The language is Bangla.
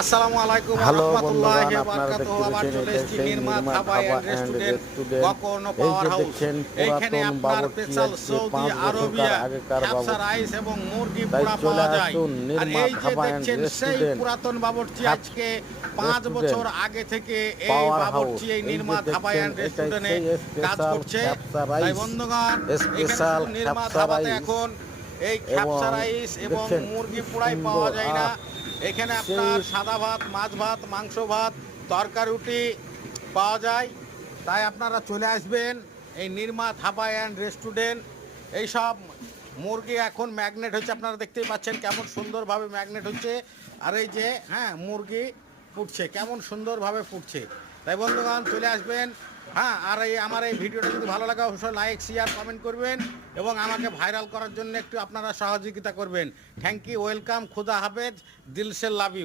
আসসালামু আলাইকুম ওয়া হ্যালো রাহমাতুল্লাহি বন্ধুগণ, ওয়া আপনারা বারাকাতুহু। দেখতে আবার পেয়েছেন চলে এটা এসেছি সেই Nirma Nirma dhaba dhaba and and restaurant restaurant. Gokarna এই পাওয়ার যে হাউস। দেখছেন এইখানে পুরাতন আপনার বাবুর্চি, স্পেশাল আজকে সৌদি 5 বছরকার আরবিয়া আগেকার ক্যাপসা বাবুর্চি। রাইস এবং মুরগি তাই পোড়া চলে পাওয়া যায়। আসুন আর নির্মা এই যে ধাবা অ্যান্ড দেখছেন সেই রেস্টুরেন্ট, পুরাতন বাবুর্চি আজকে 5 বছর রেস্টুরেন্ট আগে থেকে এই পাওয়ার হাউস। বাবুর্চি এই এই নির্মা যে ধাবা দেখছেন এন্ড এটাই রেস্টুরেন্টে সেই কাজ স্পেশাল করছে। ক্যাপসা তাই রাইস, বন্ধুগণ, এখানে স্পেশাল শুধু নির্মা ক্যাপসা ধাবাতে রাইস এখন এই এবং ক্যাপসা রাইস এবং দেখছেন কি মুরগি পোড়াই পাওয়া সুন্দর যায় না। এখানে সেই আপনার সাদা ভাত, মাছ ভাত, মাংস ভাত, তরকারি রুটি পাওয়া যায়। তাই আপনারা চলে আসবেন এই নির্মা ধাবা অ্যান্ড রেস্টুরেন্ট। এইসব মুরগি এখন ম্যাগনেট হচ্ছে, আপনারা দেখতেই পাচ্ছেন কেমন সুন্দরভাবে ম্যাগনেট হচ্ছে। আর এই যে মুরগি ফুটছে, কেমন সুন্দরভাবে ফুটছে। তাই বন্ধুগণ চলে আসবেন। আর আমার এই ভিডিওটা যদি ভালো লাগে অবশ্যই লাইক, শেয়ার, কমেন্ট করবেন এবং আমাকে ভাইরাল করার জন্য একটু আপনারা সহযোগিতা করবেন। থ্যাংক ইউ, ওয়েলকাম, খুদা হাফেজ, দিল সে লাভ ইউ।